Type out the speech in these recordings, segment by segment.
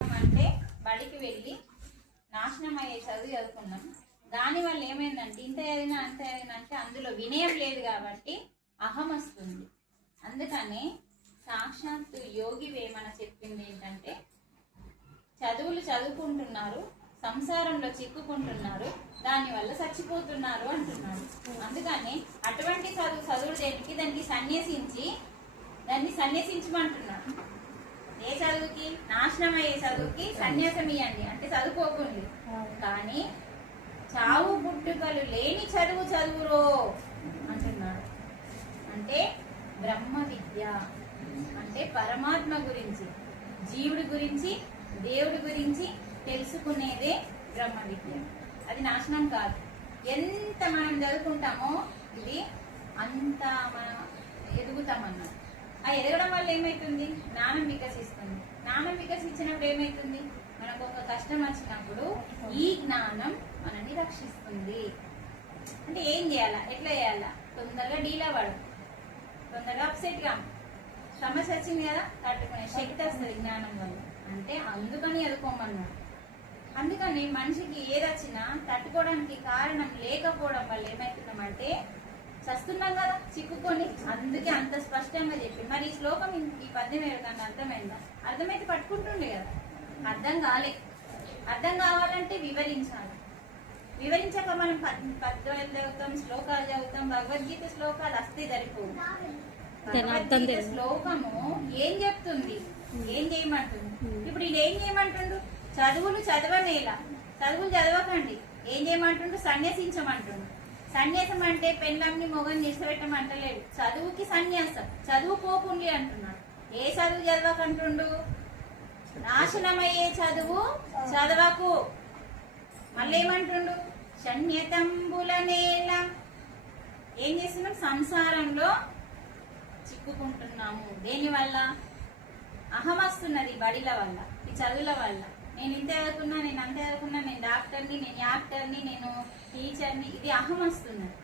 అంటే బడికి వెళ్ళి నాశనం అయ్యే చదువు చదువుకున్నాం. దానివల్ల ఏమైందంటే ఇంత చదివినా అంత చదివినా అంటే అందులో వినయం లేదు కాబట్టి అహం వస్తుంది. అందుకని సాక్షాత్తు యోగి వేమన చెప్పింది ఏంటంటే, చదువులు చదువుకుంటున్నారు, సంసారంలో చిక్కుకుంటున్నారు, దానివల్ల చచ్చిపోతున్నారు అంటున్నాడు. అందుకని అటువంటి చదువుడు దేనికి, దాన్ని సన్యసించమంటున్నాడు. ఏ చదువుకి? నాశనం అయ్యే చదువుకి సన్యాసం ఇవ్వండి అంటే చదువుకోకండి. కానీ చావు పుట్టుకలు లేని చదువు చదువురో అంటున్నాడు. అంటే బ్రహ్మ విద్య అంటే పరమాత్మ గురించి, జీవుడి గురించి, దేవుడి గురించి తెలుసుకునేదే బ్రహ్మ విద్య. అది నాశనం కాదు. ఎంత మనం చదువుకుంటామో ఇది అంత మనం ఎదుగుతామన్నమాట. ఆ ఎదగడం వల్ల ఏమైతుంది? జ్ఞానం వికసిస్తుంది. జ్ఞానం వికసించినప్పుడు ఏమైతుంది? మనకు ఒక కష్టం వచ్చినప్పుడు ఈ జ్ఞానం మనల్ని రక్షిస్తుంది. అంటే ఏం చేయాలా, ఎట్లా చేయాలా? తొందరగా డీలా పడు, తొందరగా అప్సెట్ గా, సమస్య వచ్చింది కదా తట్టుకునే శక్తి వస్తుంది జ్ఞానం వల్ల. అంటే అందుకని ఎదుకోమన్నాడు. అందుకని మనిషికి ఏది వచ్చినా తట్టుకోవడానికి కారణం లేకపోవడం వల్ల ఏమవుతున్నామంటే చస్తున్నాం కదా చిక్కుకొని. అందుకే అంత స్పష్టంగా చెప్పి మరి ఈ శ్లోకం ఈ పద్యం ఎవరికన్నా అర్థమైందా? అర్థమైతే పట్టుకుంటుండే కదా. అర్థం కాలే. అర్థం కావాలంటే వివరించాలి. వివరించాక మనం పద్యాలు చదువుతాం, శ్లోకాలు చదువుతాం, భగవద్గీత శ్లోకాలు వస్తే సరిపోదు. భగవద్గీత శ్లోకము ఏం చెప్తుంది, ఏం చేయమంటుంది? ఇప్పుడు ఇది ఏం చేయమంటుండు? చదువులు చదవనేలా, చదువులు చదవకండి. ఏం చేయమంటుండు? సన్యాసించమంటుండు. సన్యాసం అంటే పెళ్ళంని మొగని నిలిచిపెట్టమంటలేడు. చదువుకి సన్యాసం, చదువుకోకుండి అంటున్నాడు. ఏ చదువు చదవకంటుండు? నాశనమయ్యే చదువు చదవకు. మళ్ళీ ఏమంటుండు? శన్యతంబుల నేల. ఏం చేస్తున్నాం? సంసారంలో చిక్కుకుంటున్నాము. దేనివల్ల? అహం వస్తున్నది బడిల వల్ల, ఈ చదువుల వల్ల. నేను ఇంత చదువుకున్నా, నేను అంత చదువుకున్నా, నేను డాక్టర్ని, నేను యాక్టర్ని, నేను టీచర్ని, ఇది అహం వస్తున్నది.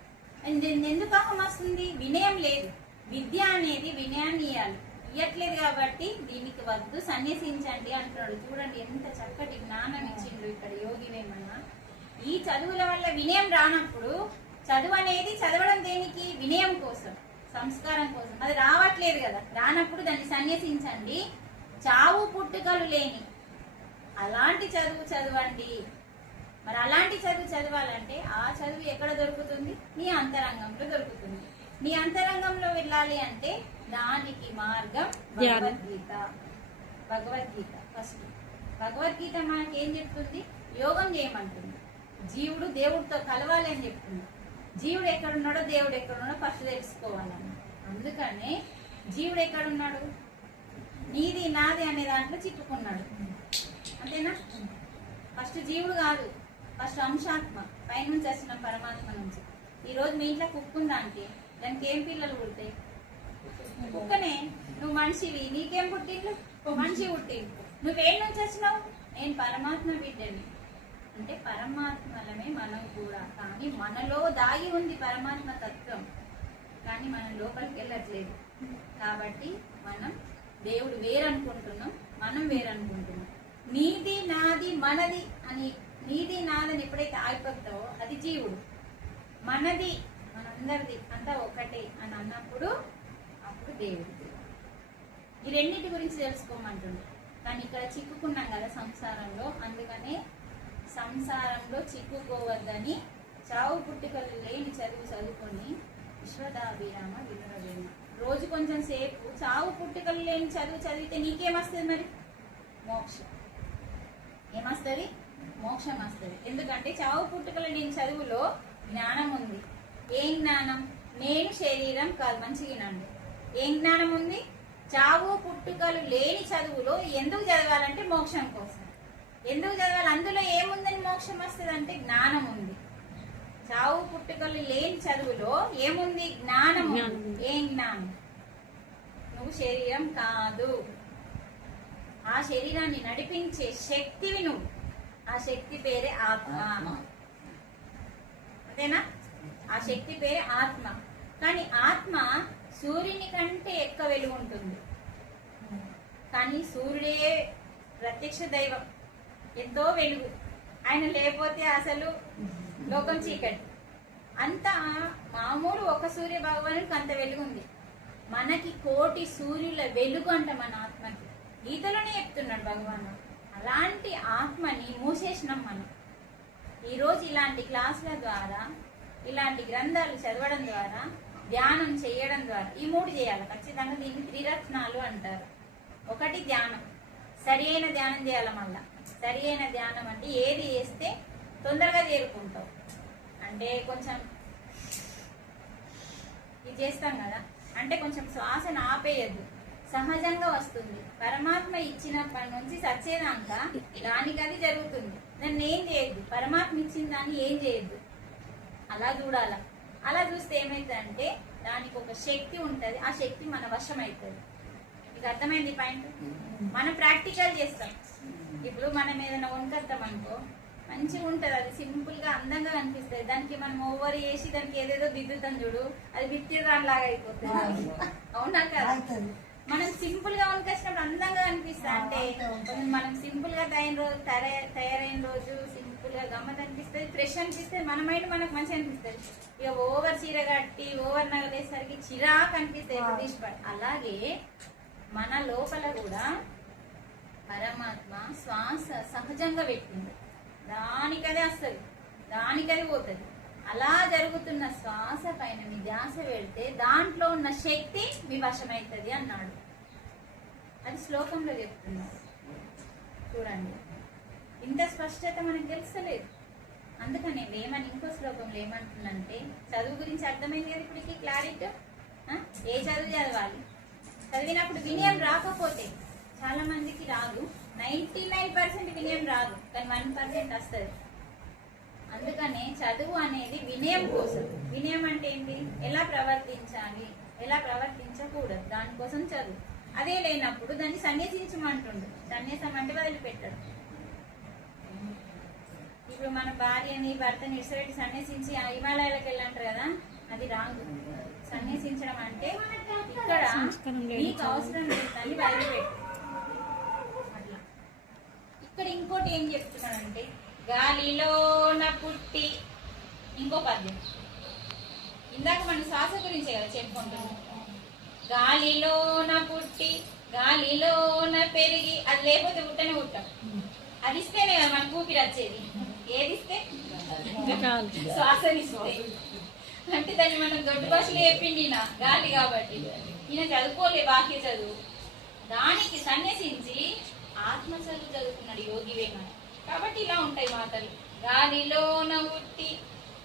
ఎందుకు అహం వస్తుంది? వినయం లేదు. విద్య అనేది వినయాన్ని ఇవ్వట్లేదు కాబట్టి దీనికి వద్దు, సన్యసించండి అంటున్నాడు. చూడండి ఎంత చక్కటి జ్ఞానం ఇచ్చిండు ఇక్కడ యోగి వేమన. ఈ చదువుల వల్ల వినయం రానప్పుడు, చదువు అనేది చదవడం దేనికి? వినయం కోసం, సంస్కారం కోసం. అది రావట్లేదు కదా, రానప్పుడు దాన్ని సన్యసించండి. చావు పుట్టుకలు లేని అలాంటి చదువు చదవండి. మరి అలాంటి చదువు చదవాలంటే ఆ చదువు ఎక్కడ దొరుకుతుంది? నీ అంతరంగంలో దొరుకుతుంది. నీ అంతరంగంలో వెళ్ళాలి అంటే దానికి మార్గం భగవద్గీత. భగవద్గీత ఫస్ట్. భగవద్గీత మనకి ఏం చెప్తుంది? యోగం చేయమంటుంది. జీవుడు దేవుడితో కలవాలి అని చెప్తుంది. జీవుడు ఎక్కడున్నాడో దేవుడు ఎక్కడున్నాడో ఫస్ట్ తెలుసుకోవాలన్న. అందుకనే జీవుడు ఎక్కడున్నాడు? నీది నాది అనే దాంట్లో చిక్కుకున్నాడు. అంతేనా? ఫస్ట్ జీవుడు కాదు, ఫస్ట్ అంశాత్మ, పైనుంచి వచ్చిన పరమాత్మ నుంచి. ఈ రోజు మీ ఇంట్లో కుక్క ఉందా అంటే దానికి ఏం పిల్లలు పుడతాయి? కుక్కనే. నువ్వు మనిషివి, నీకేం పుట్టిండు? మనిషి పుట్టిండు. నువ్వేం నుంచి వచ్చినావు? నేను పరమాత్మ బిడ్డని. అంటే పరమాత్మలమే మనం కూడా. కానీ మనలో దాగి ఉంది పరమాత్మ తత్వం, కానీ మనం లోపలికి వెళ్ళట్లేదు. కాబట్టి మనం దేవుడు వేరనుకుంటున్నాం, మనం వేరనుకుంటున్నాం. నీది నాది మనది అని, నీది నాదని ఎప్పుడైతే ఆగిపోతావో అది జీవుడు. మనది మనందరిది అంతా ఒకటే అని అన్నప్పుడు అప్పుడు దేవుడు. ఈ రెండింటి గురించి తెలుసుకోమంటుండే. కానీ ఇక్కడ చిక్కుకున్నాం కదా సంసారంలో. అందుకనే సంసారంలో చిక్కుకోవద్దని చావు పుట్టుకలు లేని చదువు చదువుకొని విశ్వదాభిరామ వినురవేమ. రోజు కొంచెం సేపు చావు పుట్టుకలు లేని చదువు చదివితే నీకేమొస్తుంది? మరి మోక్షం. ఏమొస్తుంది? మోక్షం వస్తుంది. ఎందుకంటే చావు పుట్టుకలు లేని చదువులో జ్ఞానం ఉంది. ఏం జ్ఞానం? నేను శరీరం కాదు. మంచిగానండి. ఏం జ్ఞానం ఉంది? చావు పుట్టుకలు లేని చదువులో ఎందుకు చదవాలంటే మోక్షం కోసం. ఎందుకు చదవాలి? అందులో ఏముందని మోక్షం వస్తుంది అంటే జ్ఞానం ఉంది. చావు పుట్టుకలు లేని చదువులో ఏముంది? జ్ఞానం. ఏం జ్ఞానం? నువ్వు శరీరం కాదు. ఆ శరీరాన్ని నడిపించే శక్తివి నువ్వు. ఆ శక్తి పేరే ఆత్మ. అంతేనా? ఆ శక్తి పేరే ఆత్మ. కానీ ఆత్మ సూర్యుని కంటే ఎక్కువ వెలుగు ఉంటుంది. కానీ సూర్యుడే ప్రత్యక్ష దైవం, ఎంతో వెలుగు. ఆయన లేకపోతే అసలు లోకం చీకటి. అంత మామూలు ఒక సూర్య భగవానుడికి అంత వెలుగు ఉంది. మనకి కోటి సూర్యుల వెలుగు అంట మన ఆత్మకి. గీతలోనే చెప్తున్నాడు భగవాన్. అలాంటి ఆత్మని మూసేసినాం మనం. ఈరోజు ఇలాంటి క్లాసుల ద్వారా, ఇలాంటి గ్రంథాలు చదవడం ద్వారా, ధ్యానం చేయడం ద్వారా, ఈ 3 చేయాలి ఖచ్చితంగా. దీన్ని త్రిరత్నాలు అంటారు. ఒకటి ధ్యానం, సరి అయిన ధ్యానం చేయాలి. మళ్ళా సరి అయిన ధ్యానం అంటే ఏది చేస్తే తొందరగా చేరుకుంటావు అంటే, కొంచెం ఇది చేస్తాం కదా, అంటే కొంచెం శ్వాసను ఆపేయద్దు, సహజంగా వస్తుంది. పరమాత్మ ఇచ్చినప్పటి నుంచి సచ్చేదాకా దానికి అది జరుగుతుంది. నన్ను ఏం చేయొద్దు, పరమాత్మ ఇచ్చిన దాన్ని ఏం చేయొద్దు, అలా చూడాల. అలా చూస్తే ఏమైతుందంటే దానికి ఒక శక్తి ఉంటుంది, ఆ శక్తి మన వశం అవుతుంది. మీకు అర్థమైంది పాయింట్? మనం ప్రాక్టికల్ చేస్తాం. ఇప్పుడు మనం ఏదైనా వంకత్తాం అనుకో, మంచిగా ఉంటుంది, అది సింపుల్ గా అందంగా కనిపిస్తుంది. దానికి మనం ఓవర్ చేసి దానికి ఏదేదో దిద్దుతాం చూడు, అది బిత్తిరాలాగా అయిపోతుంది. అవునా కదా? మనం సింపుల్ గా వనకొచ్చినప్పుడు అందంగా కనిపిస్తుంది. అంటే మనం సింపుల్ గా తయారైన రోజు సింపుల్ గా గమ్మత్ అనిపిస్తుంది, ఫ్రెష్ అనిపిస్తుంది, మన మైండ్ మనకు మంచిగా అనిపిస్తుంది. ఇక ఓవర్ చీర కట్టి ఓవర్ నగలేసరికి చిరాకు అనిపిస్తుంది. అలాగే మన లోపల కూడా పరమాత్మ శ్వాస సహజంగా పెట్టింది, దానికదే వస్తుంది, దానికదే పోతుంది. అలా జరుగుతున్న శ్వాస పైన మీ ధ్యాస పెడితే దాంట్లో ఉన్న శక్తి మీ వశమవుతుంది అన్నాడు. అది శ్లోకంలో చెప్తున్నారు. చూడండి, ఇంత స్పష్టత మనకు తెలుస్తలేదు. అందుకనే వేమని ఇంకో శ్లోకంలో ఏమంటుందంటే, చదువు గురించి అర్థమైంది కదా ఇప్పటికి క్లారిటీ. ఏ చదువు చదవాలి, చదివినప్పుడు వినయం రాకపోతే, చాలా మందికి రాదు, 99% వినయం రాదు, కానీ 1% వస్తుంది. అందుకనే చదువు అనేది వినయం కోసం. వినయం అంటే ఏంటి? ఎలా ప్రవర్తించాలి, ఎలా ప్రవర్తించకూడదు, దానికోసం చదువు. అదే లేనప్పుడు దాన్ని సన్యసించమంటుండు. సన్యాసం అంటే వదిలిపెట్టడు. ఇప్పుడు మన భార్యని భర్తని ఇష్టపెట్టి సన్యసించి ఆ హిమాలయాలకు వెళ్ళంటారు కదా, అది రాంగు. సన్యసించడం అంటే ఇక్కడ నీకు అవసరం లేదు దాన్ని వదిలిపెట్టు. అట్లా ఇక్కడ ఇంకోటి ఏం చెప్తున్నాడంటే, గాలిలోన పుట్టి, ఇంకో పద్యం ఇందాక మన శ్వాస గురించే కదా చెప్పుకుంటున్నాం. గాలిలోన పుట్టి గాలిలోన పెరిగి, అది లేకపోతే పుట్టనే పుట్టాం. అది ఇస్తేనే కదా మనకు ఊపిరి వచ్చేది. ఏదిస్తే? శ్వాసనిస్తే. అంటే దాన్ని మనం దొడ్డు భాషలో చెప్పింది ఈయన గాలి కాబట్టి. ఈయన చదువుకోలే బాహ్య చదువు, దానికి సన్యసించి ఆత్మ చదువు చదువుకున్నాడు యోగి వేమన. కాబట్టి ఇలా ఉంటాయి మాటలు. గాలిలోన పుట్టి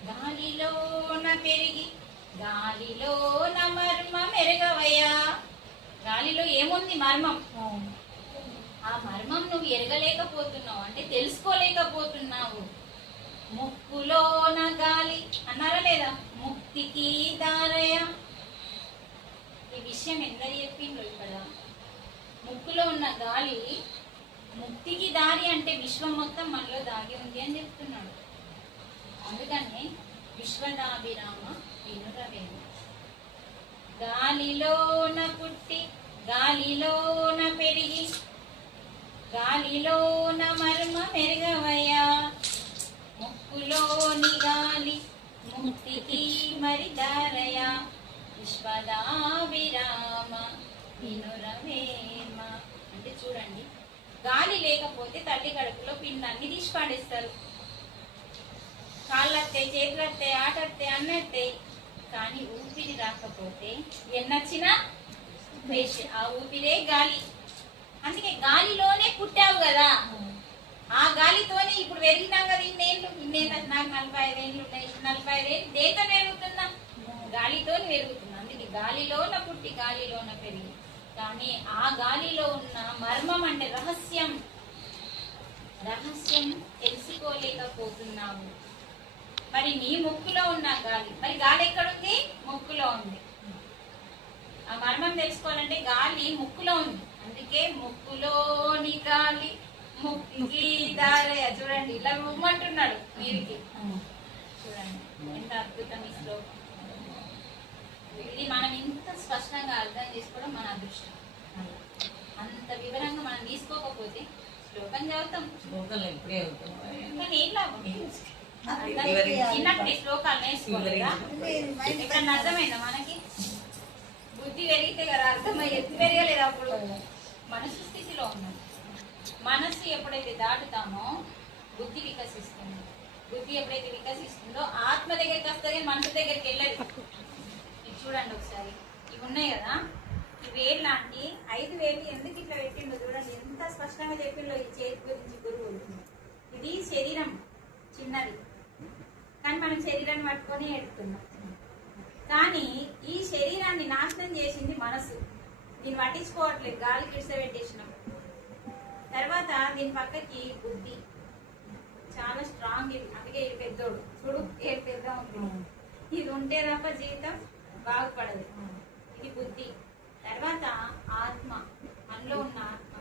గాలిలోన పెరిగి గాలిలోన మర్మం ఎరగవయ్యా. గాలిలో ఏముంది? మర్మం. ఆ మర్మం నువ్వు ఎరగలేకపోతున్నావు, అంటే తెలుసుకోలేకపోతున్నావు. ముక్కులోన గాలి అన్నారా లేదా? ముక్తికి దారయ. ఈ విషయం ఎందరు చెప్పిండ్రు ఇక్కడ? ముక్కులో ఉన్న గాలి ముక్తికి దారి, అంటే విశ్వం మొత్తం మనలో దాగి ఉంది అని చెప్తున్నాడు. అందుకనే విశ్వదాభిరామ వినురవేమ. గాలిలోన పుట్టి గాలిలోన పెరిగి గాలిలోన మర్మ మెరుగవయ్యా. ముక్కులోని గాలి ముక్తికి మరి దారయ. విశ్వదాభిరామ వినురవేమ. అంటే చూడండి, గాలి లేకపోతే తల్లి కడుపులో పిండాన్ని తీసి పాడేస్తారు. కాళ్ళత్తాయి, చేతులత్తాయి, ఆటత్తాయి, అన్నత్తాయి. కానీ ఊపిరి రాకపోతే ఎన్నొచ్చినా వేస్ట్. ఆ ఊపిరే గాలి. అందుకే గాలిలోనే పుట్టావు కదా, ఆ గాలితోనే ఇప్పుడు పెరిగినాం కదా. ఇన్నేళ్ళు నాకు 45 ఏళ్ళు ఉన్నాయి. 45 ఏళ్ళు దేంతో పెరుగుతున్నా? గాలితోనే పెరుగుతున్నా. అందుకే గాలిలోన పుట్టి గాలిలోన పెరిగి. కానీ ఆ గాలిలో ఉన్న మర్మం అంటే రహస్యం తెలుసుకోలేకపోతున్నావు. మరి నీ ముక్కులో ఉన్న గాలి, మరి గాలి ఎక్కడుంది? ముక్కులో ఉంది. ఆ మర్మం తెలుసుకోవాలంటే గాలి ముక్కులో ఉంది. అందుకే ముక్కులోని గాలి ముక్తికి దారయ. చూడండి, ఇలా ఉమ్మంటున్నాడు మీరికి. చూడండి ఎంత అద్భుతం ఈ శ్లోకం. ఇది మనం ఇంత స్పష్టంగా అర్థం చేసుకోవడం మన అదృష్టం. అంత వివరంగా మనం తీసుకోకపోతే శ్లోకం చదువుతాం శ్లోకాలు ఎప్పుడే అవుతాం కానీ ఏం లాభం చిన్నప్పుడు ఈ శ్లోకాలు నేర్చుకోలేదా ఎప్పుడన్నా అర్థమైందా మనకి బుద్ధి పెరిగితే కదా అర్థమయ్యి ఎత్తి పెరగలేదు అప్పుడు మనసు స్థితిలో ఉన్నాం మనసు ఎప్పుడైతే దాటుతామో బుద్ధి వికసిస్తుంది బుద్ధి ఎప్పుడైతే వికసిస్తుందో ఆత్మ దగ్గరికి వస్తుంది మనసు దగ్గరికి వెళ్ళదు ఇది చూడండి ఒకసారి ఇవి ఉన్నాయి కదా ఈ వేలు లాంటి 5 వేలు ఎందుకు ఇట్లా పెట్టిండో చూడండి ఎంత స్పష్టంగా చెప్పిండో ఈ చేతి గురించి గురువు ఇది శరీరం చిన్నది కానీ మనం శరీరాన్ని పట్టుకొని ఎడుతున్నాం కానీ ఈ శరీరాన్ని నాశనం చేసింది మనసు దీన్ని పట్టించుకోవట్లేదు గాలి కిడిసబెట్టేసినాం తర్వాత దీని పక్కకి బుద్ధి చాలా స్ట్రాంగ్ ఇది అందుకే ఇది పెద్దోడు చూడు ఏ పెద్ద ఉంది ఇది ఉంటే తప్ప జీవితం బాగుపడదు ఇది బుద్ధి తర్వాత ఆత్మ మనలో ఉన్న ఆత్మ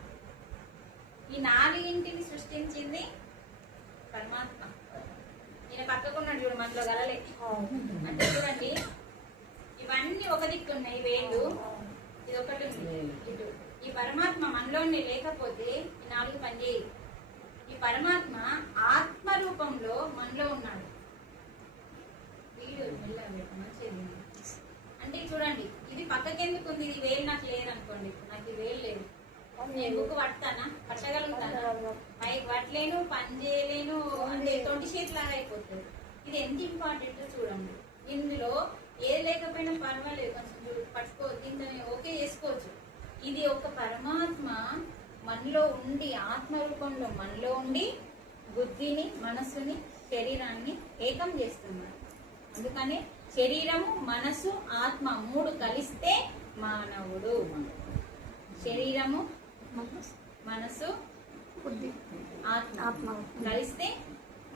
ఈ 4ంటిని సృష్టించింది పరమాత్మ ఈయన పక్కకున్నాడు చూడు మనలో గలలే అంటే చూడండి ఇవన్నీ ఒక దిక్కు ఉన్నాయి వేళ్ళు ఇది ఒకటి ఉంది ఇటు ఈ పరమాత్మ మనలోనే లేకపోతే ఈ 4 పనిచేయదు ఈ పరమాత్మ ఆత్మ రూపంలో మనలో ఉన్నాడు వీడు అంటే చూడండి ఇది పక్కకెందుకు ఉంది ఇది వేలు నాకు లేదనుకోండి నాకు ఈ వేలు లేదు నేను బుక్ పడతానా పట్టగలుగుతానా పైకి పట్టలేను పని చేయలేను అంటే తొంటి చేతిలాగా అయిపోతుంది ఇది ఎంత ఇంపార్టెంట్ చూడండి ఇందులో ఏది లేకపోయినా పర్వాలేదు కొంచెం పట్టుకో దీంతో ఓకే చేసుకోవచ్చు ఇది ఒక పరమాత్మ మనలో ఉండి ఆత్మ రూపంలో మనలో ఉండి బుద్ధిని మనస్సుని శరీరాన్ని ఏకం చేస్తున్నాడు అందుకని శరీరము మనసు ఆత్మ 3 కలిస్తే మానవుడు శరీరము మనసు ఆత్మ కలిస్తే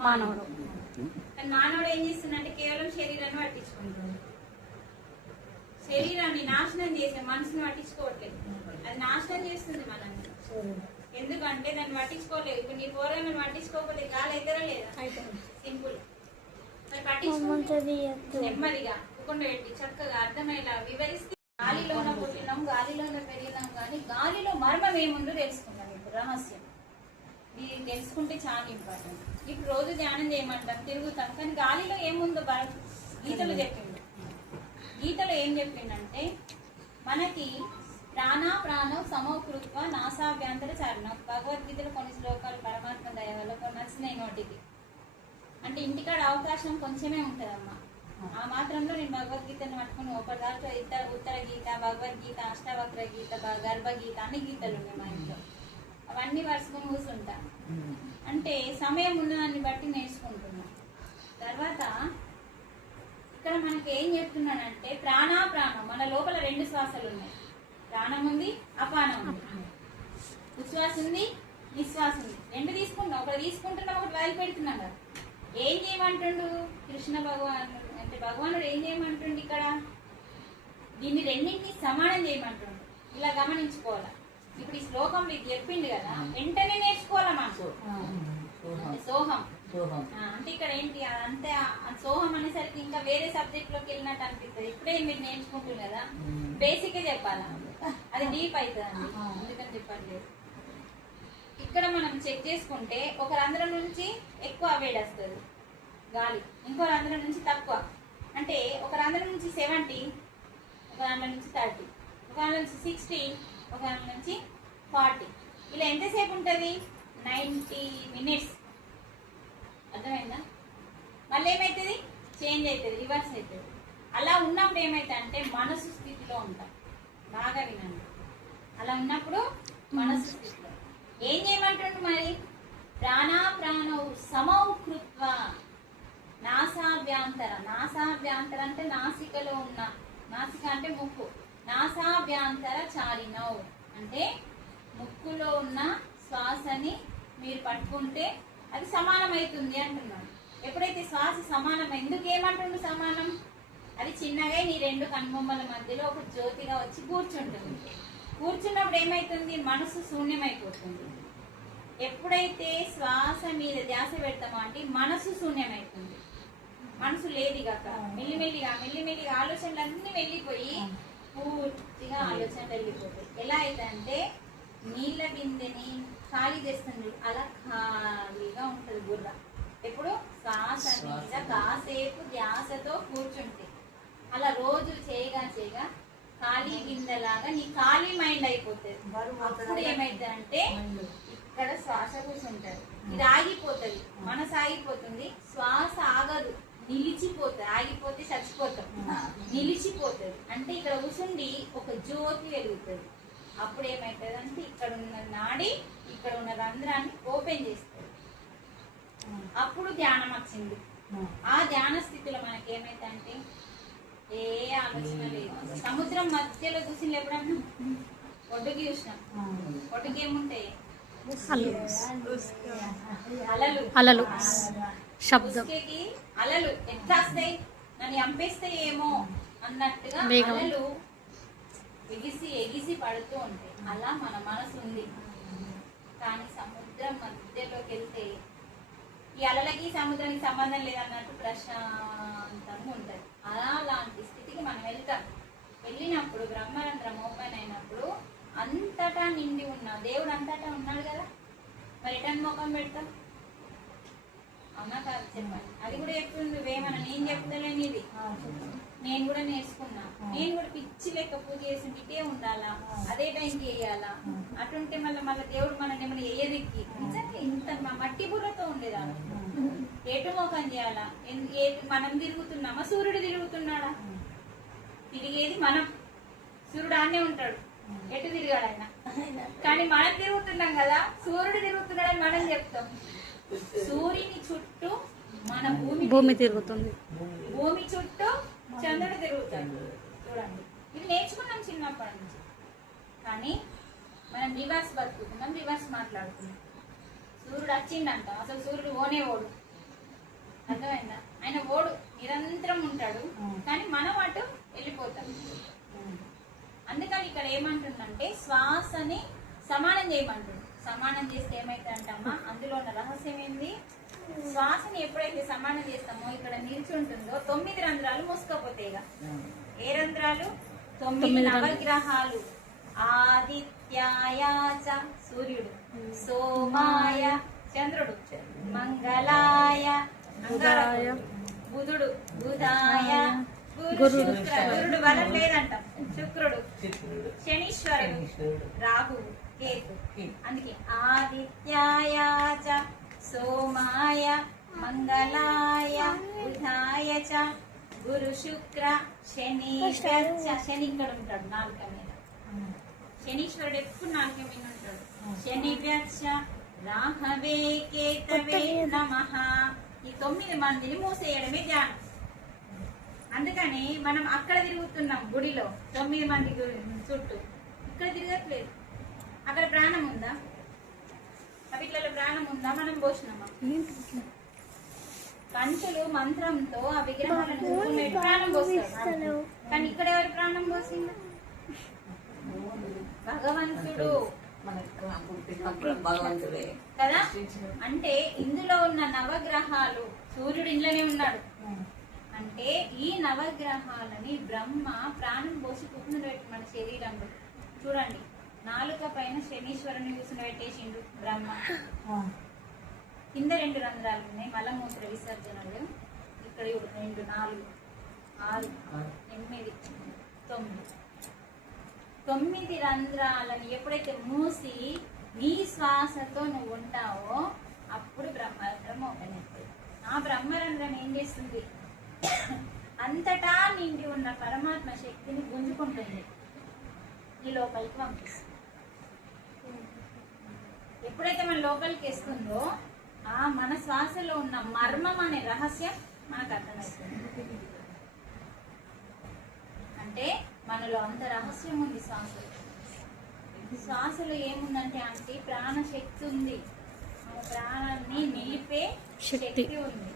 మానవుడు కానీ మానవుడు ఏం చేస్తుందంటే కేవలం శరీరాన్ని పట్టించుకుంటుంది శరీరాన్ని నాశనం చేసే మనసుని పట్టించుకోవట్లేదు అది నాశనం చేస్తుంది మనల్ని ఎందుకంటే దాన్ని పట్టించుకోలేదు ఇప్పుడు నీ పోరాన్ని పట్టించుకోకపోతే గాలి ఎగరా లేదా సింపుల్ మరి పట్టించుకుంటే నెమ్మదిగా కుకుండా పెట్టి చక్కగా అర్థమయ్యేలా వివరిస్తే గాలిలోన పుట్టినాం గాలిలోన పెరిగినాం కానీ గాలిలో మర్మం ఏముందో తెలుసుకుంటాం ఇప్పుడు రహస్యం ఇది తెలుసుకుంటే చాలా ఇంపార్టెంట్ ఇప్పుడు రోజు ధ్యానం చేయమంటాం తిరుగుతాం కానీ గాలిలో ఏముందో గీతలు చెప్పిండు గీతలో ఏం చెప్పిండంటే మనకి ప్రాణం సమకృత్వ నాసాభ్యంతర చారణం భగవద్గీతలో కొన్ని శ్లోకాలు పరమాత్మ దయ వల్ల కొన్ని నచ్చినాయి నోటికి అంటే ఇంటికాడ అవకాశం కొంచెమే ఉంటుందమ్మా ఆ మాత్రంలో నేను భగవద్గీతను పట్టుకుని ఒకదాంట్లో ఉత్తర గీత భగవద్గీత అష్టవక్ర గీత గర్భగీత అన్ని గీతలు ఉన్నాయి మా ఇంట్లో అవన్నీ వరుసకొని కూర్చుంటా అంటే సమయం ఉన్నదాన్ని బట్టి నేర్చుకుంటున్నా తర్వాత ఇక్కడ మనకి ఏం చెప్తున్నానంటే ప్రాణం మన లోపల 2 శ్వాసలు ఉన్నాయి ప్రాణం ఉంది అపానం ఉంది ఉచ్ఛ్వాస ఉంది నిశ్వాస ఉంది 2 తీసుకుంటాం ఒకటి తీసుకుంటున్నాం ఒకటి వదిలిపెడుతున్నాం కదా ఏం చేయమంటుండు కృష్ణ భగవానుడు అంటే భగవానుడు ఏం చేయమంటుండు ఇక్కడ దీన్ని రెండింటిని సమానం చేయమంటుండు ఇలా గమనించుకోవాలా ఇప్పుడు ఈ శ్లోకం మీకు చెప్పిండు కదా వెంటనే నేర్చుకోవాలా మాకు సోహం అంటే ఇక్కడ ఏంటి అంతే సోహం అనేసరికి ఇంకా వేరే సబ్జెక్ట్ లోకి వెళ్ళినట్టు అనిపిస్తుంది ఇప్పుడే మీరు నేర్చుకుంటుంది కదా బేసిక్ చెప్పాలా అది డీప్ అవుతుంది అందుకని చెప్పండి ఇక్కడ మనం చెక్ చేసుకుంటే ఒక రంధ్రం నుంచి ఎక్కువ వేడి వస్తుంది గాలి ఇంకో రంధ్రం నుంచి తక్కువ అంటే ఒక రంధ్రం నుంచి 70 ఒక రంధ్రం నుంచి 30 ఒక రంధ్రం నుంచి 60 ఒక రంధ్రం నుంచి 40 ఇలా ఎంతసేపు ఉంటుంది 90 మినిట్స్ అర్థమైందా మళ్ళీ ఏమవుతుంది చేంజ్ అవుతుంది రివర్స్ అవుతుంది అలా ఉన్నప్పుడు ఏమైతే అంటే మనసు స్థితిలో ఉంటాం బాగా వినండి అలా ఉన్నప్పుడు మనసు స్థితిలో ఏం చేయమంటుండు మరి ప్రాణవు సమౌకృత్వ నాసాభ్యాంతర అంటే నాసికలో ఉన్న నాసిక అంటే ముక్కు నాసాభ్యాంతర చారినవు అంటే ముక్కులో ఉన్న శ్వాసని మీరు పట్టుకుంటే అది సమానమవుతుంది అంటున్నాడు ఎప్పుడైతే శ్వాస సమానం ఎందుకు ఏమంటుండు సమానం అది చిన్నగా నీ 2 కనుబొమ్మల మధ్యలో ఒక జ్యోతిగా వచ్చి కూర్చుంటుంది కూర్చున్నప్పుడు ఏమైతుంది మనసు శూన్యమైపోతుంది ఎప్పుడైతే శ్వాస మీద ధ్యాస పెడతామో అంటే మనసు శూన్యమైతుంది మనసు లేదు అక్కడ మెల్లిమెల్లిగా ఆలోచనలు అన్ని వెళ్ళిపోయి పూర్తిగా ఆలోచనలు వెళ్ళిపోతాయి ఎలా అయితే అంటే నీళ్ళ బిందెని ఖాళీ చేస్తుంది, అలా ఖాళీగా ఉంటుంది బుర్ర. ఎప్పుడు శ్వాస మీద కాసేపు ధ్యాసతో కూర్చుంటే, అలా రోజు చేయగా చేయగా ఖాళీ గిందలాగా నీ ఖాళీ మైండ్ అయిపోతుంది. అప్పుడు ఏమైతుంది అంటే ఇక్కడ శ్వాస కూర్చుంటది, ఇది ఆగిపోతుంది, మనసు ఆగిపోతుంది, శ్వాస ఆగదు, నిలిచిపోతుంది. ఆగిపోతే చచ్చిపోతాం, నిలిచిపోతుంది. అంటే ఇక్కడ కూర్చుండి ఒక జ్యోతి వెలుగుతుంది. అప్పుడు ఏమవుతుంది అంటే ఇక్కడ ఉన్న నాడి, ఇక్కడ ఉన్న రంధ్రాన్ని ఓపెన్ చేస్తుంది. అప్పుడు ధ్యానం వచ్చింది. ఆ ధ్యాన స్థితిలో మనకి ఏమైందంటే ఏ ఆలోచన లేదు. సముద్రం మధ్యలో చూసి ఎప్పుడన్నా ఒడ్డుకి చూసినాం, ఒడ్డుకి ఏముంటాయి అలలు, శబ్దం, అలలు ఎట్లా వస్తాయి, నన్ను చంపేస్తాయి ఏమో అన్నట్టుగా అలలు ఎగిసి ఎగిసి పడుతూ ఉంటాయి. అలా మన మనసు ఉంది. కానీ సముద్రం మధ్యలోకి వెళ్తే ఈ అలలకి సముద్రానికి సంబంధం లేదన్నట్టు ప్రశాంతంగా ఉంటుంది. అలాంటి స్థితికి మనం వెళ్తాం. వెళ్ళినప్పుడు బ్రహ్మరంధ్రం ఓపెన్ అయినప్పుడు అంతటా నిండి ఉన్నా దేవుడు అంతటా ఉన్నాడు కదా, మరి ఎటన్ ముఖం పెడతాం? అవునా కాదు చెప్పండి. అది కూడా చెప్తుంది వేమన, నేను చెప్తలేని ఇది నేను కూడా నేర్చుకున్నా. నేను కూడా పిచ్చి లెక్క పూజ చేసి ఇటే ఉండాలా, అదే టైంకి వేయాలా, అటుంటే మళ్ళీ దేవుడు మన ఏమైనా వేయదిక్కి నిజంగా ఇంత మట్టి బుర్రతో ఉండేదా? ఎటు మోకం చేయాలా? మనం తిరుగుతున్నామా, సూర్యుడు తిరుగుతున్నాడా? తిరిగేది మనం, సూర్యుడు ఆనే ఉంటాడు, ఎటు తిరిగాడు ఆయన. కానీ మనం తిరుగుతున్నాం కదా, సూర్యుడు తిరుగుతున్నాడని మనం చెప్తాం. సూర్యుని చుట్టూ మన భూమి తిరుగుతుంది, భూమి చుట్టూ చంద్రుడు తిరుగుతాడు. చూడండి, ఇది నేర్చుకున్నాం చిన్నప్పటి నుంచి. కానీ మనం రివర్స్ బతుకుతున్నాం, రివర్స్ మాట్లాడుతున్నాం. సూర్యుడు వచ్చిండంట, అసలు సూర్యుడు ఓనే ఓడు, అర్థమైందా? ఆయన ఓడు నిరంతరం ఉంటాడు, కానీ మనం అటు వెళ్ళిపోతాం. అందుకని ఇక్కడ ఏమంటుందంటే శ్వాసని సమానం చేయమంటుంది. సమానం చేస్తే ఏమైతుందంటమ్మా, అందులో ఉన్న రహస్యం ఏంది? శ్వాసని ఎప్పుడైతే సమానం చేస్తామో ఇక్కడ నిలిచి ఉంటుందో 9 రంధ్రాలు మూసుకపోతాయి. ఏ రంధ్రాలు? 9 నవగ్రహాలు. ఆదిత్యాయ సూర్యుడు, సోమాయ చంద్రుడు, మంగళాయ బుధుడు, బుధాయ గురుడు, గురుడు వలం లేదంట, శుక్రుడు, శనీశ్వరుడు, రాహువు, కేతు. అందుకే ఆదిత్యాయ సోమాయ మంగళాయ బుధాయ చ గురు శుక్ర శని. శని ఇక్కడ ఉంటాడు నాలుక మీద, శనీశ్వరుడు ఎప్పుడు నాలుక మీద ఉంటాడు. శని రాహవే కేతవే నమః. ఈ 9 మందిని మూసేయడమే ధ్యానం. అందుకని మనం అక్కడ తిరుగుతున్నాం గుడిలో 9 మంది చుట్టూ, ఇక్కడ తిరగట్లేదు. అక్కడ ప్రాణం ఉందా? అవిట్లలో ప్రాణం ఉందా? మనం పోసినామా? పంచులు మంత్రంతో ఆ విగ్రహాలను ప్రాణం పోస్తారు. కానీ ఇక్కడ ఎవరు ప్రాణం పోసింది? భగవంతుడు కదా. అంటే ఇందులో ఉన్న నవగ్రహాలు, సూర్యుడు ఇంట్లోనే ఉన్నాడు అంటే ఈ నవగ్రహాలని బ్రహ్మ ప్రాణం పోసి కూర్చుని పెట్టి మన శరీరంలో. చూడండి, నాలుక పైన శనీశ్వరుని కూర్చుని పెట్టేసిండు బ్రహ్మ. కింద 2 రంధ్రాలు ఉన్నాయి, మలమూత్ర విసర్జనలు. ఇక్కడ 2, 4, 6, 8, 9 రంధ్రాలని ఎప్పుడైతే మూసి నీ శ్వాసతో నువ్వు ఉంటావో అప్పుడు బ్రహ్మరంధ్రం ఓపెన్ అవుతుంది. ఆ బ్రహ్మరంధ్రం ఏం చేస్తుంది? అంతటా నిండి ఉన్న పరమాత్మ శక్తిని గుంజుకుంటుంది, నీ లోపలికి పంపిస్తుంది. ఎప్పుడైతే మన లోపలికి వేస్తుందో ఆ మన శ్వాసలో ఉన్న మర్మం అనే రహస్యం మనకు అర్థమవుతుంది. అంటే మనలో అంత రహస్యం ఉంది శ్వాసలో. శ్వాసలో ఏముందంటే అంటే ప్రాణశక్తి ఉంది, మన ప్రాణాన్ని నిలిపే శక్తి ఉంది.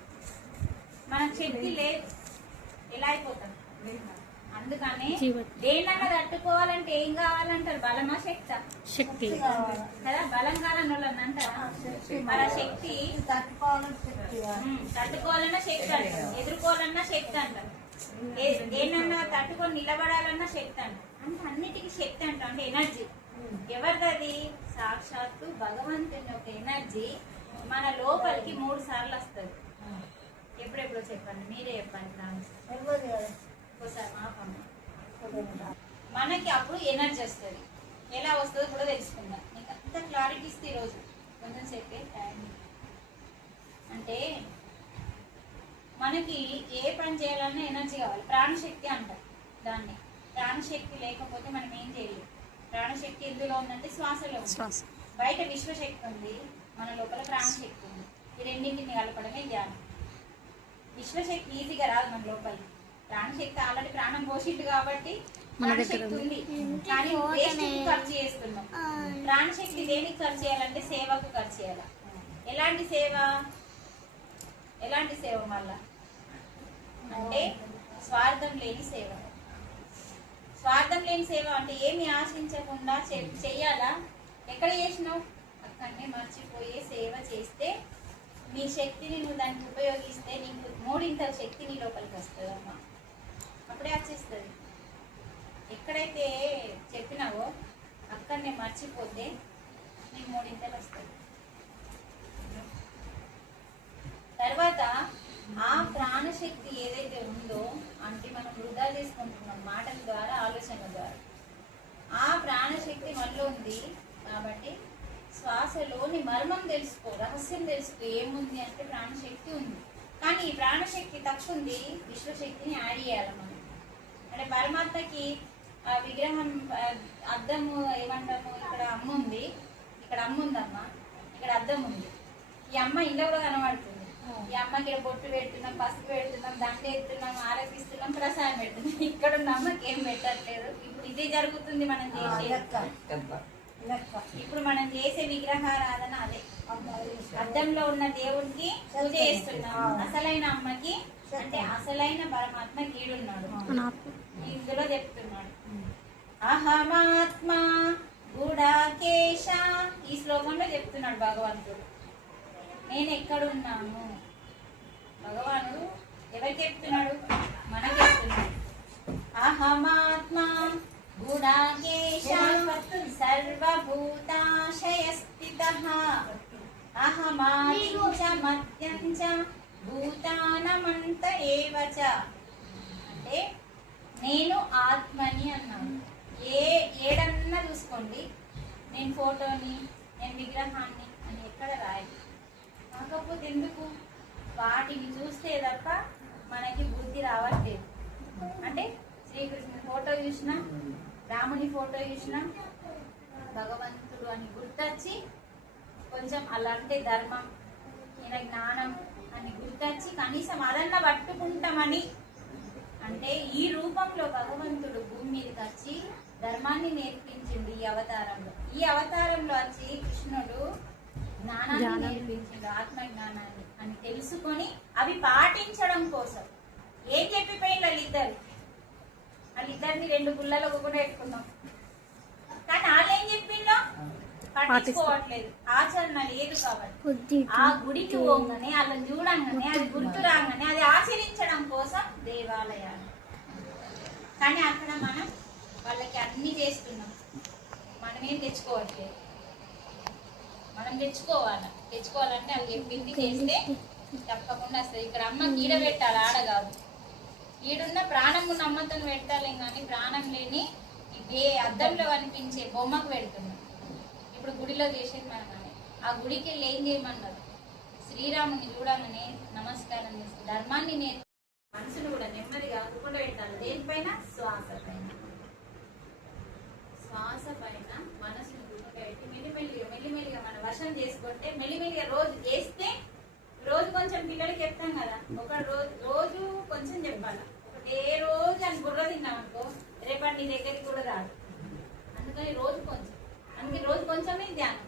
మనకు శక్తి లేదు, ఎలా అయిపోతాం? అందుకని దేనన్నా తట్టుకోవాలంటే ఏం కావాలంటారు? బలమా శక్తి? శక్తి కదా. బలం కావాలని వాళ్ళని అంటారా? మరి శక్తి తట్టుకోవాలన్నా శక్తి అంటారు, ఎదుర్కోవాలన్నా శక్తి అంటారు, దేనన్నా తట్టుకొని నిలబడాలన్నా శక్తి అంటారు. అంటే అన్నిటికీ శక్తి అంటాం, అంటే ఎనర్జీ. ఎవరిది? సాక్షాత్తు భగవంతుని యొక్క ఎనర్జీ మన లోపలికి 3 సార్లు వస్తుంది. ఎప్పుడెప్పుడో చెప్పండి, మీరే చెప్పండి. ఫ్రాన్స్ ఒకసారి మాపమ్మ. మనకి అప్పుడు ఎనర్జీ వస్తుంది. ఎలా వస్తుందో కూడా తెలుసుకుందాం. మీకు అంత క్లారిటీ ఇస్తే ఈరోజు కొంచెం సేపే టైం. అంటే మనకి ఏ పని చేయాలన్నా ఎనర్జీ కావాలి. ప్రాణశక్తి అంటారు దాన్ని. ప్రాణశక్తి లేకపోతే మనం ఏం చేయలేము. ప్రాణశక్తి ఎందులో ఉందంటే శ్వాసలో ఉంది. బయట విశ్వశక్తి ఉంది, మన లోపల ప్రాణశక్తి ఉంది. ఈ రెండింటిని కలపడమే ధ్యానం. విశ్వశక్తి ఈజీగా రాదు మన లోపలికి. ప్రాణశక్తి ఆల్రెడీ ప్రాణం పోషిట్టు కాబట్టి ప్రాణశక్తి ఉంది, కానీ వేస్ట్కి ఖర్చు చేస్తున్నాం. ప్రాణశక్తి దేనికి ఖర్చు చేయాలంటే సేవకు ఖర్చు చేయాలి. ఎలాంటి సేవ? ఎలాంటి సేవ మళ్ళా అంటే స్వార్థం లేని సేవ. స్వార్థం లేని సేవ అంటే ఏమి ఆశించకుండా చెయ్యాలా? ఎక్కడ చేసినావు అక్కడనే మర్చిపోయే సేవ చేస్తే నీ శక్తిని నువ్వు దానికి ఉపయోగిస్తే నీకు 3 శక్తి నీ లోపలికి వస్తుంది అమ్మా. అప్పుడే వచ్చేస్తుంది. ఎక్కడైతే చెప్పినావో అక్కడనే మర్చిపోతే నీకు 3 వస్తుంది. తర్వాత ఆ ప్రాణశక్తి ఏదైతే ఉందో అంటే మనం వృధా చేసుకుంటున్నాం మాటల ద్వారా, ఆలోచనల ద్వారా. ఆ ప్రాణశక్తి మనలో ఉంది కాబట్టి శ్వాసలోని మర్మం తెలుసుకో, రహస్యం తెలుసుకో. ఏముంది అంటే ప్రాణశక్తి ఉంది, కానీ ఈ ప్రాణశక్తి తక్కువ ఉంది. విశ్వశక్తిని యాడ్ చేయాలి మనం. అంటే పరమాత్మకి విగ్రహం అద్దము ఏమంటాము, ఇక్కడ అమ్మ ఉంది, ఇక్కడ అమ్మ ఉందమ్మ, ఇక్కడ అద్దం ఉంది. ఈ అమ్మ ఇంట్లో కూడా కనబడుతుంది. ఈ అమ్మకి బొట్టు పెడుతున్నాం, పసుపు పెడుతున్నాం, దండ ఎత్తున్నాం, ఆరపిస్తున్నాం, ప్రసాదం పెడుతున్నాం. ఇక్కడ ఉన్న అమ్మకి ఏం పెట్టట్లేదు. ఇప్పుడు ఇదే జరుగుతుంది మనం చేసే. ఇప్పుడు మనం చేసే విగ్రహారాధన అదే. అద్దంలో ఉన్న దేవుడికి పూజ చేస్తున్నాం. అసలైన అమ్మకి అంటే అసలైన పరమాత్మ కీడున్నాడు. ఇందులో చెప్తున్నాడు అహమాత్మ గుడాకేశ. ఈ శ్లోకంలో చెప్తున్నాడు భగవంతుడు నేను ఎక్కడున్నాను. భగవానుడు ఎవరికి చెప్తున్నాడు? మనకి చెప్తున్నాడు. అహమాత్మ గుడాకేశ సర్వభూతాశయ స్థితః అహమాదిం చ మధ్యం చ భూతానమంత ఏవ చ. అంటే నేను ఆత్మని అన్నాను. ఏడన్నా చూసుకోండి, నేను ఫోటోని, నేను విగ్రహాన్ని అని ఎక్కడ రాయదు. కాకపోతే ఎందుకు? వాటిని చూస్తే తప్ప మనకి బుద్ధి రావట్లేదు. అంటే శ్రీకృష్ణుని ఫోటో చూసినా, రాముని ఫోటో చూసినా భగవంతుడు అని గుర్తొచ్చి కొంచెం అలాంటి ధర్మం, ఈయన జ్ఞానం అని గుర్తొచ్చి కనీసం అదన్నా పట్టుకుంటామని. అంటే ఈ రూపంలో భగవంతుడు భూమి మీదకి వచ్చి ధర్మాన్ని నేర్పించింది ఈ అవతారంలో. ఈ అవతారంలో వచ్చి కృష్ణుడు జ్ఞానాన్ని నేర్పించిండు, ఆత్మ జ్ఞానాన్ని అని తెలుసుకొని అవి పాటించడం కోసం. ఏం చెప్పిపోయింది వాళ్ళిద్దరిని 2 గుళ్ళలో కూడా పెట్టుకున్నాం. కానీ వాళ్ళు ఏం చెప్పిందో పట్టించుకోవట్లేదు, ఆచరణ లేదు. కాబట్టి ఆ గుడికి పోగానే వాళ్ళని చూడంగానే అది గుర్తు రాగానే అది ఆచరించడం కోసం దేవాలయాలు. కానీ అక్కడ మనం వాళ్ళకి అన్ని చేస్తున్నాం, మనమేం తెచ్చుకోవట్లేదు. మనం తెచ్చుకోవాలంటే అది చెప్పింది చేస్తే తప్పకుండా వస్తుంది. ఇక్కడ అమ్మ ఈడ పెట్టాలి, ఆడ కాదు. ఈడున్న ప్రాణం ఉన్న అమ్మతో పెట్టాలి, కానీ ప్రాణం లేని ఏ అద్దంలో కనిపించే బొమ్మకు పెడుతున్నాం. ఇప్పుడు గుడిలో చేసేది మనమని ఆ గుడికి వెళ్ళి ఏం చేయమన్నారు? శ్రీరాముని చూడాలని నమస్కారం చేసి ధర్మాన్ని మనసును కూడా నెమ్మదిగా అదుపులో పెట్టాలి. దేనిపైన? శ్వాస పైన మనసును గుర్తుపెట్టి మెల్లిమెల్లిగా మన వశం చేసుకుంటే మెల్లిమెల్లిగా రోజు చేస్తే, రోజు కొంచెం పిల్లలకి చెప్తాం కదా, రోజు కొంచెం చెప్పాలి. ఒకటే రోజు అని బుర్ర తిన్నాం అనుకో రేపటి నీ దగ్గరికి కూడా రాదు. అందుకని రోజు కొంచెమే ధ్యానం.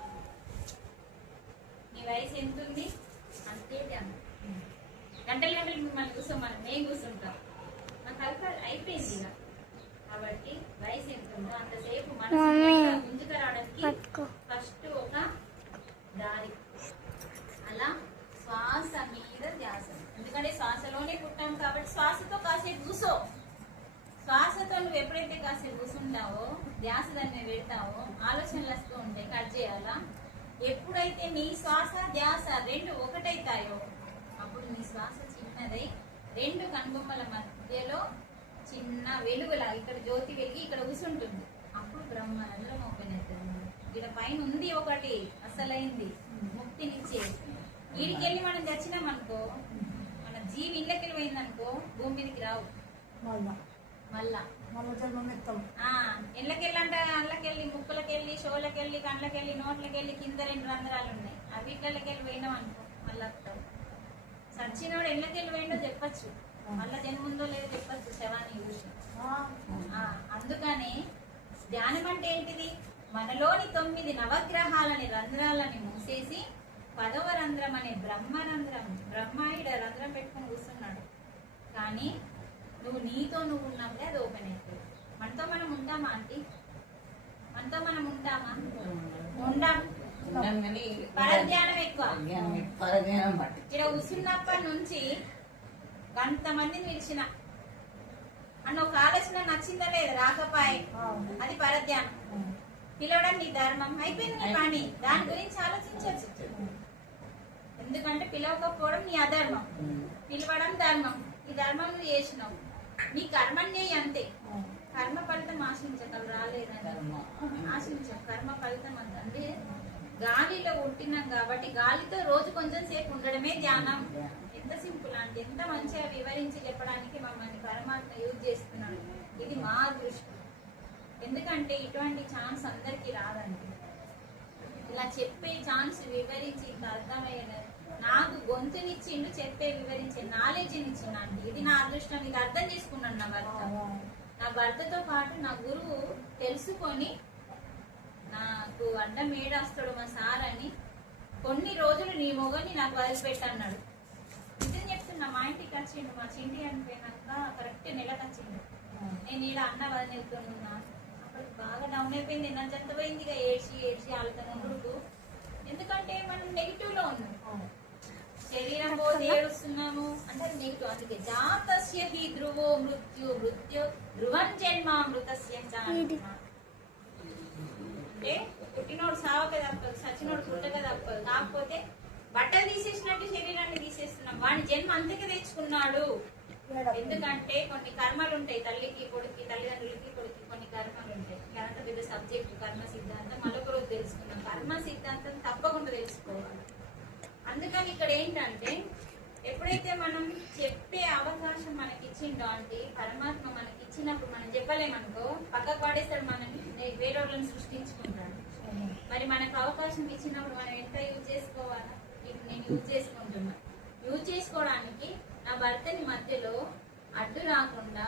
నీ వయసు ఎంత ఉంది అంతే ధ్యానం. గంటలు మిమ్మల్ని కూర్చోమని మేము కూర్చుంటాం, మాకు అయిపోయింది ఇక. కాబట్టి వయసు ఎంత ఉందో అంతసేపు మనసు ముందుకు రావడానికి ఫస్ట్ ఒక దారి. అలా శ్వాస మీద ధ్యాస. ఎందుకంటే శ్వాసలోనే పుట్టాం కాబట్టి శ్వాసతో కాసేపు కూసో. శ్వాసతో నువ్వు ఎప్పుడైతే కాసేపు కూర్చుంటావో ధ్యాస దాని మీద పెడతావో ఆలోచనలు వస్తూ ఉంటాయి, కట్ చేయాలా. ఎప్పుడైతే నీ శ్వాస ధ్యాస రెండు ఒకటైతాయో అప్పుడు నీ శ్వాస చిన్నదై రెండు కనుబొమ్మల మధ్యలో చిన్న వెలుగులా ఇక్కడ జ్యోతి వెలిగి ఇక్కడ కూర్చుంటుంది. అప్పుడు బ్రహ్మానందం ఓపెన్ అవుతుంది. ఇక్కడ పైన ఉంది ఒకటి అసలైంది ముక్తినిచ్చే. వీడికెళ్ళి మనం తెచ్చినాం అనుకో, మన జీవి ఇళ్ళకెళ్ళి పోయిందనుకో భూమి మీదకి రావు మళ్ళా. ఇళ్ళకెళ్ళంట అల్లకెళ్ళి ముక్కులకెళ్ళి షోలకెళ్ళి కండ్లకెళ్ళి నోట్లకెళ్ళి కింద రెండు రంధ్రాలు ఉన్నాయి, అవి ఇళ్ళకెళ్ళి పోయినాం అనుకో మళ్ళీ వస్తావు. సచ్చినోడు ఇళ్ళకెళ్ళి పోయిండో చెప్పచ్చు, మళ్ళా జన్ముందో లేదో చెప్పచ్చు శవాన్ని చూసి. అందుకని ధ్యానం అంటే ఏంటిది? మనలోని 9 నవగ్రహాలని రంధ్రాలని మూసేసి 10వ రంధ్రం అనే బ్రహ్మరంధ్రం, బ్రహ్మాయుడ రంధ్రం పెట్టుకుని కూర్చున్నాడు. కానీ నువ్వు నీతో నువ్వు ఉన్నప్పుడే అది ఓపెన్ అవుతుంది. మనతో మనం ఉంటామా ఆంటీ? మనతో మనం ఉంటామా? ఉండం. పరధ్యానం ఎక్కువ. ఇక్కడ కూర్చున్నప్పటి నుంచి కొంతమందిని పిలిచిన అన్న ఒక ఆలోచన నచ్చిందా లేదా రాకపోయే, అది పరధ్యానం. పిలవడం నీ ధర్మం, అయిపోయింది నీ పని. దాని గురించి ఆలోచించవచ్చు. ఎందుకంటే పిలవకపోవడం నీ అధర్మం, పిలవడం ధర్మం. ఈ ధర్మం నువ్వు చేసినావు, నీ కర్మం చేయి అంతే. కర్మ ఫలితం ఆశించగలరు రాలేదని ఆశించాం. కర్మ ఫలితం అంటే గాలిలో ఉంటున్నాం కాబట్టి గాలితో రోజు కొంచెం సేపు ఉండడమే ధ్యానం. ఎంత సింపుల్ అంటే ఎంత మంచిగా వివరించి చెప్పడానికి మమ్మల్ని పరమాత్మ యూజ్ చేస్తున్నాడు. ఇది మా దృష్టి. ఎందుకంటే ఇటువంటి ఛాన్స్ అందరికీ రాదండి. ఇలా చెప్పే ఛాన్స్ వివరించి ఇంత అర్థమయ్యేది. నాకు గొంతునిచ్చిండు, చెప్పే వివరించే నాలెడ్జ్ ఇచ్చినండి. ఇది నా అదృష్టం. ఇది అర్థం చేసుకున్నాను నా భర్త. నా భర్తతో పాటు నా గురువు తెలుసుకొని నాకు అడ్డం ఏడాస్తాడు మా సార్ అని కొన్ని రోజులు నీ మొగని నాకు వదిలిపెట్టన్నాడు. నిజం చెప్తున్నా. మా ఇంటికి వచ్చిండు, మా చింటి అనిపోయినాక కరెక్ట్ నెలకు వచ్చిండు. నేను ఇలా అన్న వదిలేస్తున్నా. అప్పుడు బాగా డౌన్ అయిపోయింది, నా చెత్త పోయింది. ఇక ఏడ్చి ఆలుతాను గురుకు. ఎందుకంటే మనం నెగిటివ్ లో ఉన్నాం. శరీరం పోతే ఏడుస్తున్నాము అంటే అది నెగిటివ్. అందుకే జాతస్య హి ధ్రువో మృత్యు మృత్యు ధ్రువం జన్మ మృతస్య అంటే పుట్టినోడు సావక తప్పదు, సచ్చినోడు పుట్టక తప్పదు. కాకపోతే బట్టలు తీసేసినట్టు శరీరాన్ని తీసేస్తున్నాం. వాడి జన్మ అంతకే తెచ్చుకున్నాడు. ఎందుకంటే కొన్ని కర్మలు ఉంటాయి, తల్లికి కొడుకు, తల్లిదండ్రులకి కొడుకు కొన్ని కర్మలు ఉంటాయి. అంత పెద్ద సబ్జెక్ట్ కర్మ సిద్ధాంతం మరొక రోజు తెలుసుకున్నాం. కర్మ సిద్ధాంతం తప్పకుండా తెలుసుకోవాలి. అందుకని ఇక్కడ ఏంటంటే ఎప్పుడైతే మనం చెప్పే అవకాశం మనకి ఇచ్చిండో అంటే పరమాత్మ మనకి ఇచ్చినప్పుడు మనం చెప్పలేమనుకో పక్కకు పడేస్తాడు, మనని వేరే వాళ్ళని సృష్టించుకుంటాడు. మరి మనకు అవకాశం ఇచ్చినప్పుడు మనం ఎంత యూజ్ చేసుకోవాలా? ఇప్పుడు నేను యూజ్ చేసుకుంటున్నా. యూజ్ చేసుకోవడానికి నా భర్తని మధ్యలో అడ్డు రాకుండా